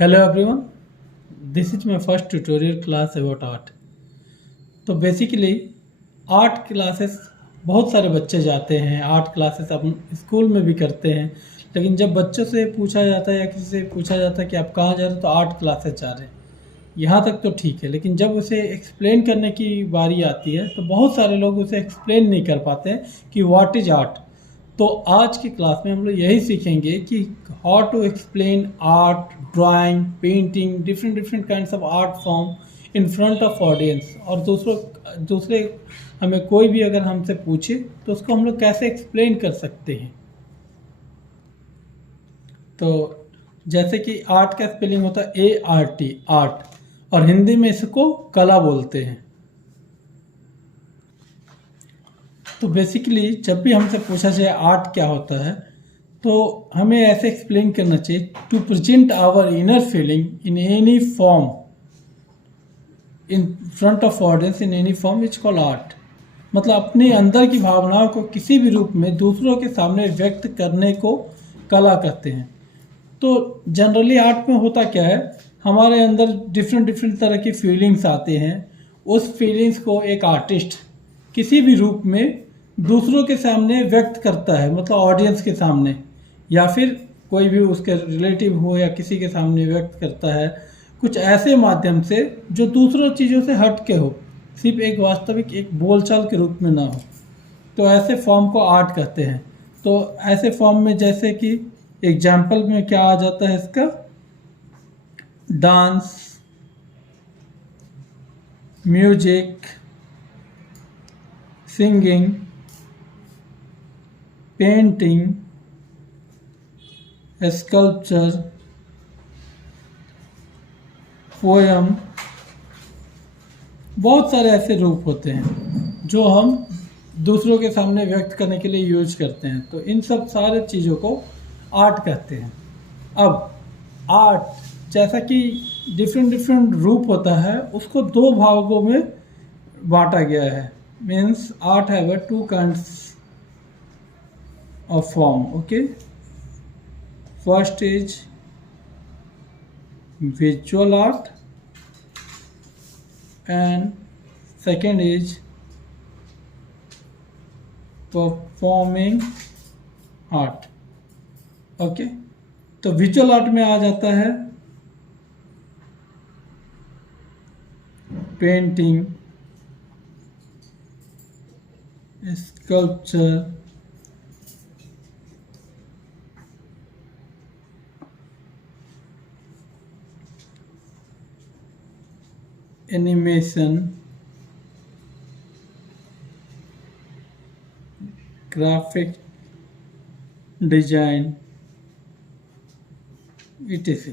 Hello everyone, this is my first tutorial class about art. तो basically art classes बहुत सारे बच्चे जाते हैं, आर्ट क्लासेस अपन स्कूल में भी करते हैं, लेकिन जब बच्चों से पूछा जाता है या किसी से पूछा जाता है कि आप कहाँ जा रहे हो तो आर्ट क्लासेस जा रहे हैं, यहाँ तक तो ठीक है। लेकिन जब उसे एक्सप्लेन करने की बारी आती है तो बहुत सारे लोग उसे एक्सप्लेन नहीं कर पाते हैं कि व्हाट इज़ आर्ट। तो आज की क्लास में हम लोग यही सीखेंगे कि how to explain art, drawing, painting, different different kinds of art form in front of audience. और दूसरे हमें कोई भी अगर हमसे पूछे तो उसको हम लोग कैसे एक्सप्लेन कर सकते हैं। तो जैसे कि आर्ट का स्पेलिंग होता है ART, आर्ट, और हिंदी में इसको कला बोलते हैं। तो बेसिकली जब भी हमसे पूछा जाए आर्ट क्या होता है तो हमें ऐसे एक्सप्लेन करना चाहिए, to present our inner feeling in any form in front of audience in any form is called art. मतलब अपने अंदर की भावनाओं को किसी भी रूप में दूसरों के सामने व्यक्त करने को कला कहते हैं। तो जनरली आर्ट में होता क्या है, हमारे अंदर डिफरेंट डिफरेंट तरह की फीलिंग्स आते हैं। उस फीलिंग्स को एक आर्टिस्ट किसी भी रूप में दूसरों के सामने व्यक्त करता है, मतलब ऑडियंस के सामने, या फिर कोई भी उसके रिलेटिव हो या किसी के सामने व्यक्त करता है कुछ ऐसे माध्यम से जो दूसरों चीज़ों से हट के हो, सिर्फ एक वास्तविक एक बोलचाल के रूप में ना हो। तो ऐसे फॉर्म को आर्ट कहते हैं। तो ऐसे फॉर्म में जैसे कि एग्जाम्पल में क्या आ जाता है इसका, dance, music, singing, painting, sculpture, poem, बहुत सारे ऐसे रूप होते हैं जो हम दूसरों के सामने व्यक्त करने के लिए यूज करते हैं। तो इन सब सारे चीज़ों को आर्ट कहते हैं। अब आर्ट जैसा कि डिफरेंट डिफरेंट रूप होता है, उसको दो भागों में बांटा गया है। Means art have two kinds of form. Okay, first is visual art and second is performing art. Okay, तो विजुअल आर्ट में आ जाता है painting, sculpture, animation, graphic design, etc।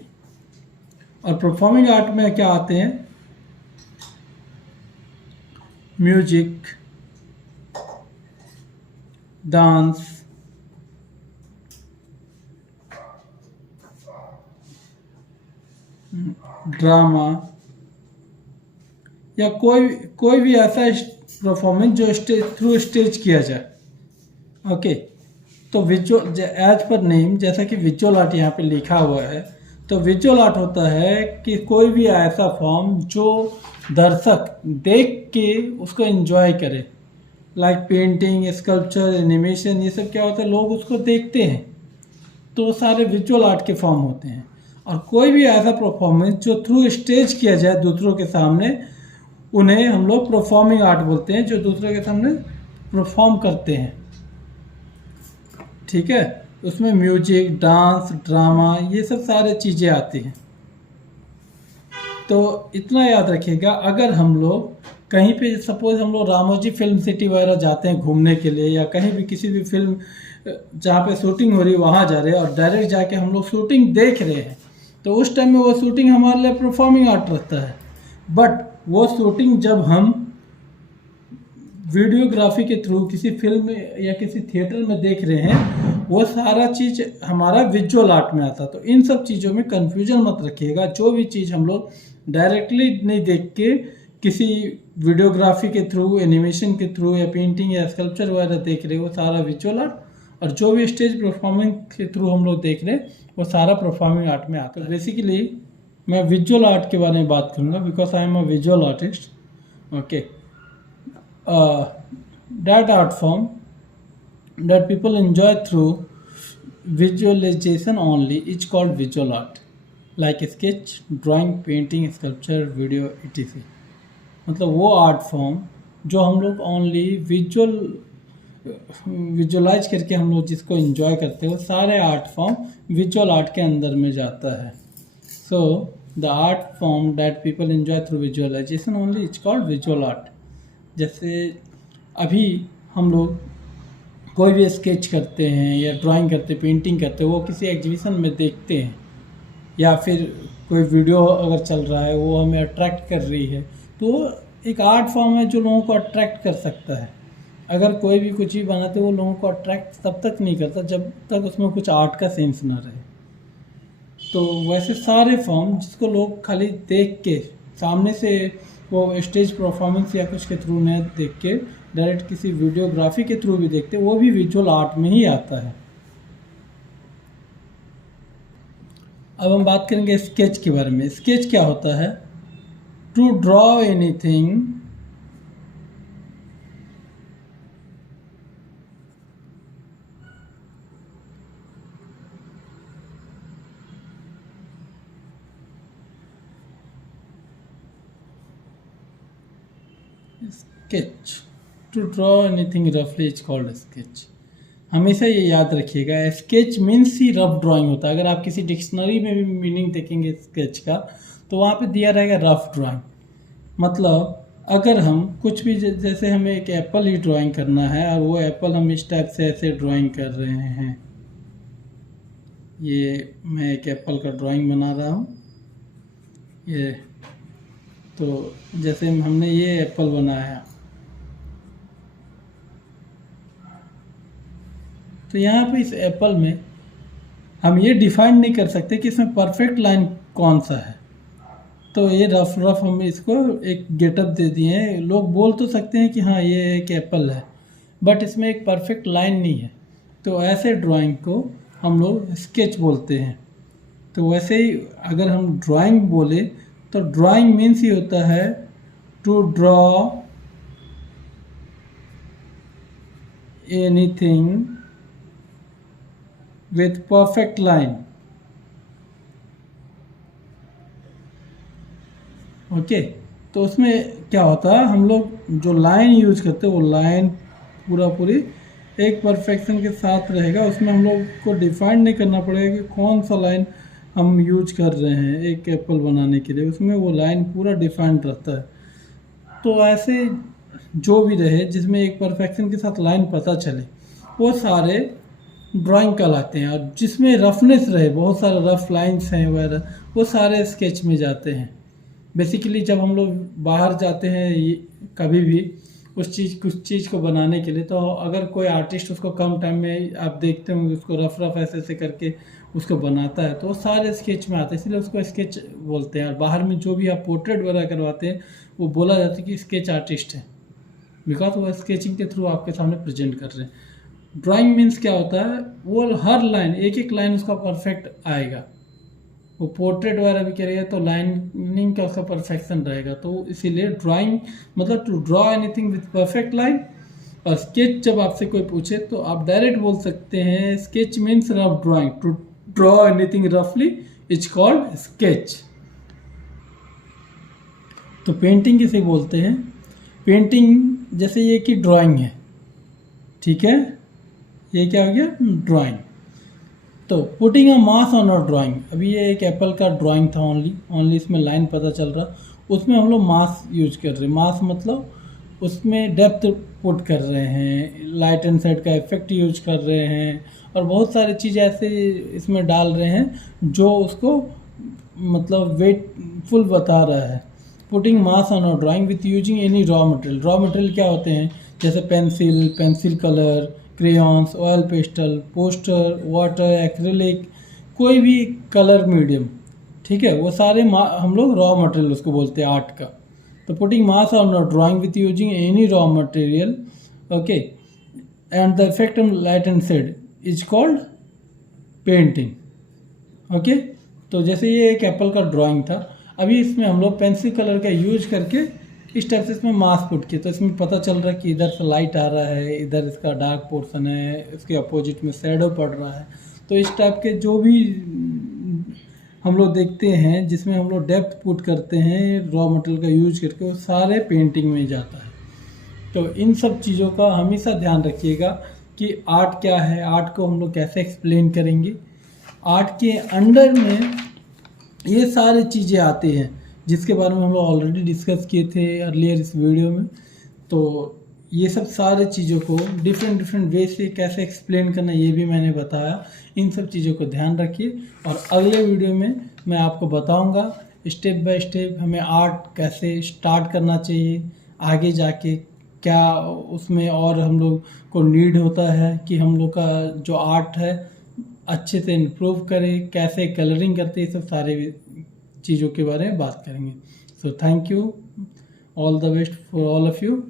और परफॉर्मिंग आर्ट में क्या आते हैं, म्यूजिक, डांस, ड्रामा, या कोई भी ऐसा परफॉर्मेंस जो थ्रू स्टेज किया जाए। ओके, तो विजुअल एज पर नेम, जैसा कि विजुअल आर्ट यहाँ पे लिखा हुआ है, तो विजुअल आर्ट होता है कि कोई भी ऐसा फॉर्म जो दर्शक देख के उसको एंजॉय करे। लाइक पेंटिंग, स्कल्पचर, एनिमेशन, ये सब क्या होता है, लोग उसको देखते हैं, तो वो सारे विजुअल आर्ट के फॉर्म होते हैं। और कोई भी ऐसा परफॉर्मेंस जो थ्रू स्टेज किया जाए दूसरों के सामने, उन्हें हम लोग परफॉर्मिंग आर्ट बोलते हैं, जो दूसरे के सामने परफॉर्म करते हैं। ठीक है, उसमें म्यूजिक, डांस, ड्रामा, ये सब सारे चीज़ें आती हैं। तो इतना याद रखिएगा, अगर हम लोग कहीं पे सपोज हम लोग रामोजी फिल्म सिटी वगैरह जाते हैं घूमने के लिए, या कहीं भी किसी भी फिल्म जहाँ पे शूटिंग हो रही है वहाँ जा रहे हैं और डायरेक्ट जाके हम लोग शूटिंग देख रहे हैं, तो उस टाइम में वो शूटिंग हमारे लिए परफॉर्मिंग आर्ट रहता है। बट वो शूटिंग जब हम वीडियोग्राफी के थ्रू किसी फिल्म या किसी थिएटर में देख रहे हैं, वो सारा चीज़ हमारा विजुअल आर्ट में आता है। तो इन सब चीज़ों में कंफ्यूजन मत रखिएगा। जो भी चीज़ हम लोग डायरेक्टली नहीं देख के किसी वीडियोग्राफी के थ्रू, एनिमेशन के थ्रू या पेंटिंग या स्कल्पचर वगैरह देख रहे हैं, वो सारा विजुअल आर्ट। और जो भी स्टेज परफॉर्मिंग के थ्रू हम लोग देख रहे हैं वो सारा परफॉर्मिंग आर्ट में आता है। बेसिकली मैं विजुअल आर्ट के बारे में बात करूँगा because I am a visual artist. Okay, that art form that people enjoy through visualization only is called visual art, like sketch, drawing, painting, sculpture, video, etc. मतलब वो आर्ट फॉर्म जो हम लोग ओनली विजुअलाइज करके हम लोग जिसको enjoy करते हैं, वो सारे आर्ट फॉर्म विजुअल आर्ट के अंदर में जाता है. So the art form that people enjoy through visualisation only is called visual art. जैसे अभी हम लोग कोई भी स्केच करते हैं या ड्राइंग करते हैं, पेंटिंग करते हैं, वो किसी एग्जीबिशन में देखते हैं या फिर कोई वीडियो अगर चल रहा है वो हमें अट्रैक्ट कर रही है, तो एक आर्ट फॉर्म है जो लोगों को अट्रैक्ट कर सकता है. अगर कोई भी कुछ भी बनाते वो लोगों को अट्रैक्ट तब तक नहीं करता जब तक उसमें कुछ आर्ट का सेंस ना रहे. तो वैसे सारे फॉर्म जिसको लोग खाली देख के सामने से वो स्टेज परफॉर्मेंस या कुछ के थ्रू नहीं देख के डायरेक्ट किसी वीडियोग्राफी के थ्रू भी देखते, वो भी विजुअल आर्ट में ही आता है. अब हम बात करेंगे स्केच के बारे में. स्केच क्या होता है? To draw anything sketch. To draw anything रफली इज कॉल्ड स्केच. हमेशा ये याद रखिएगा, स्केच मीन्स ही रफ ड्राइंग होता है. अगर आप किसी डिक्शनरी में भी मीनिंग देखेंगे स्केच का तो वहाँ पे दिया रहेगा रफ ड्राइंग. मतलब अगर हम कुछ भी जैसे हमें एक एप्पल ही ड्राइंग करना है और वो एप्पल हम इस टाइप से ऐसे ड्राइंग कर रहे हैं. ये मैं एक एप्पल का ड्राइंग बना रहा हूँ. ये तो जैसे हमने ये एप्पल बनाया तो यहाँ पे इस एप्पल में हम ये डिफाइन नहीं कर सकते कि इसमें परफेक्ट लाइन कौन सा है. तो ये रफ हम इसको एक गेटअप दे दिए हैं. लोग बोल तो सकते हैं कि हाँ ये एक एप्पल है, बट इसमें एक परफेक्ट लाइन नहीं है. तो ऐसे ड्राइंग को हम लोग स्केच बोलते हैं. तो वैसे ही अगर हम ड्राइंग बोले तो ड्राइंग मीन्स ही होता है to draw anything with perfect line. ओके, तो उसमें क्या होता है, हम लोग जो लाइन यूज करते हैं वो लाइन पूरी एक परफेक्शन के साथ रहेगा. उसमें हम लोग को डिफाइन नहीं करना पड़ेगा कि कौन सा लाइन हम यूज कर रहे हैं एक एप्पल बनाने के लिए. उसमें वो लाइन पूरा डिफाइंड रहता है. तो ऐसे जो भी रहे जिसमें एक परफेक्शन के साथ लाइन पता चले वो सारे ड्राइंग कहलाते हैं. और जिसमें रफनेस रहे, बहुत सारे रफ लाइंस हैं वगैरह, वो सारे स्केच में जाते हैं. बेसिकली जब हम लोग बाहर जाते हैं कभी भी कुछ चीज़ को बनाने के लिए, तो अगर कोई आर्टिस्ट उसको कम टाइम में आप देखते होंगे उसको रफ ऐसे करके उसको बनाता है, तो वो सारे स्केच में आते हैं, इसलिए उसको स्केच बोलते हैं. और बाहर में जो भी आप पोर्ट्रेट वगैरह करवाते हैं वो बोला जाता है कि स्केच आर्टिस्ट है, बिकॉज वो स्केचिंग के थ्रू आपके सामने प्रेजेंट कर रहे हैं. ड्राइंग मीन्स क्या होता है, वो हर लाइन एक लाइन उसका परफेक्ट आएगा. वो पोर्ट्रेट वगैरह भी करेगा तो लाइनिंग का उसका परफेक्शन रहेगा. तो इसीलिए ड्राइंग मतलब to draw anything with perfect line. और स्केच जब आपसे कोई पूछे तो आप डायरेक्ट बोल सकते हैं sketch means rough drawing. To draw anything रफली इज कॉल्ड स्केच. तो पेंटिंग किसे बोलते हैं? पेंटिंग जैसे ये कि ड्राइंग है, ठीक है, ये क्या हो गया, ड्राइंग. तो putting a mass on a drawing. अभी ये एक एप्पल का ड्राइंग था ओनली इसमें लाइन पता चल रहा, उसमें हम लोग मास यूज कर रहे हैं. मास मतलब उसमें डेप्थ पुट कर रहे हैं, लाइट एंड शेड का इफेक्ट यूज कर रहे हैं और बहुत सारी चीज़ें ऐसे इसमें डाल रहे हैं जो उसको मतलब वेटफुल बता रहा है. Putting mass on a drawing with using any raw material. Raw material क्या होते हैं? जैसे pencil colour, crayons, oil pastel, poster, water, acrylic, कोई भी कलर मीडियम, ठीक है, वो सारे हम लोग रॉ मटेरियल उसको बोलते हैं आर्ट का. तो putting mass on a drawing with using any raw material, okay, and the effect on light and shade is called painting. Okay, तो जैसे ये एक एप्पल का ड्राइंग था, अभी इसमें हम लोग पेंसिल कलर का यूज करके इस टाइप से इसमें मास्क पुट किया, तो इसमें पता चल रहा है कि इधर से लाइट आ रहा है, इधर इसका डार्क पोर्शन है, इसके अपोजिट में शैडो पड़ रहा है। तो इस टाइप के जो भी हम लोग देखते हैं जिसमें हम लोग डेप्थ पुट करते हैं रॉ मटेरियल का यूज करके, वो सारे पेंटिंग में जाता है। तो इन सब चीज़ों का हमेशा ध्यान रखिएगा कि आर्ट क्या है, आर्ट को हम लोग कैसे एक्सप्लेन करेंगे। आर्ट के अंडर में ये सारी चीज़ें आती हैं जिसके बारे में हम लोग ऑलरेडी डिस्कस किए थे अर्लियर इस वीडियो में। तो ये सब सारे चीज़ों को डिफरेंट वे से कैसे एक्सप्लेन करना ये भी मैंने बताया। इन सब चीज़ों को ध्यान रखिए और अगले वीडियो में मैं आपको बताऊंगा स्टेप बाय स्टेप हमें आर्ट कैसे स्टार्ट करना चाहिए, आगे जाके क्या उसमें और हम लोग को नीड होता है कि हम लोग का जो आर्ट है अच्छे से इम्प्रूव करें, कैसे कलरिंग करते हैं, सब सारे चीज़ों के बारे में बात करेंगे। So thank you, all the best for all of you.